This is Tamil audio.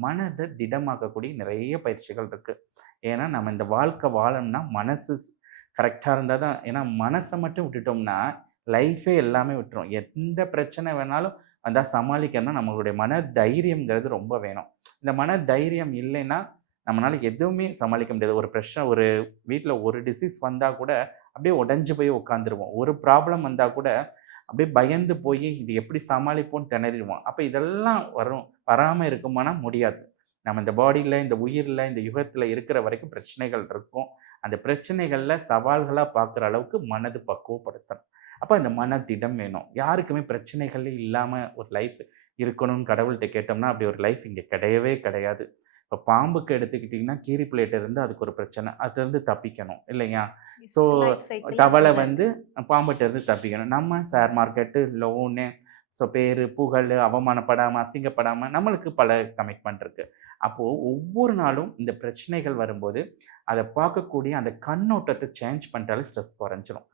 மனத திடமாக்கக்கூடிய நிறைய பயிற்சிகள் இருக்கு. ஏன்னா, நம்ம இந்த வாழ்க்கை வாழணும்னா மனசு கரெக்ட்டா இருந்தா தான் ஏன்னா மனச மட்டும் விட்டுட்டோம்னா, லைஃபே எல்லாமே விட்டுரும். எந்த பிரச்சனை வேணாலும் வந்தா சமாளிக்கணும்னா, நம்மளுடைய மன தைரியம்ங்கிறது ரொம்ப வேணும். இந்த மன தைரியம் இல்லைன்னா, நம்மனால எதுவுமே சமாளிக்க முடியாது. ஒரு பிரச்சனை ஒரு வீட்ல ஒரு டிசீஸ் வந்தா கூட, அப்படியே உடைஞ்சு போய் உட்காந்துருவோம். ஒரு ப்ராப்ளம் வந்தா கூட, அப்படியே பயந்து போயி, இது எப்படி சமாளிப்போம்ன்னு திணறிருவோம். அப்ப இதெல்லாம் வராம இருக்குமானா முடியாது. நம்ம இந்த பாடியில, இந்த உயிர்ல, இந்த யுகத்தில இருக்கிற வரைக்கும் பிரச்சனைகள் இருக்கும். அந்த பிரச்சனைகள்ல சவால்களா பார்க்குற அளவுக்கு மனது பக்குவப்படுத்தணும். அப்ப இந்த மனதிடம் வேணும். யாருக்குமே பிரச்சனைகளே இல்லாம ஒரு லைஃப் இருக்கணும்னு கடவுள்ட்ட கேட்டோம்னா, அப்படி ஒரு லைஃப் இங்க கிடையவே கிடையாது. இப்ப பாம்புக்கு எடுத்துக்கிட்டீங்கன்னா, கீரிப்புள்ளைட்ட இருந்து அதுக்கு ஒரு பிரச்சனை. அதுலருந்து தப்பிக்கணும் இல்லையா? ஸோ லைஃப் சைக்கிளே தவளை அப்படிதான் வந்து இருக்கு. பாம்புட்ட இருந்து தப்பிக்கணும். நம்ம ஷேர் மார்க்கெட்டு, லோனு, ஸோ பேரு, புகழு, அவமானப்படாம, அசிங்கப்படாம நம்மளுக்கு பல கமிட்மெண்ட் இருக்கு. அப்போ ஒவ்வொரு நாளும் இந்த பிரச்சனைகள் வரும்போது, அத பார்க்கக்கூடிய அந்த கண்ணோட்டத்த சேஞ்ச் பண்ணிட்டாலே ஸ்ட்ரெஸ் குறைஞ்சிரும்.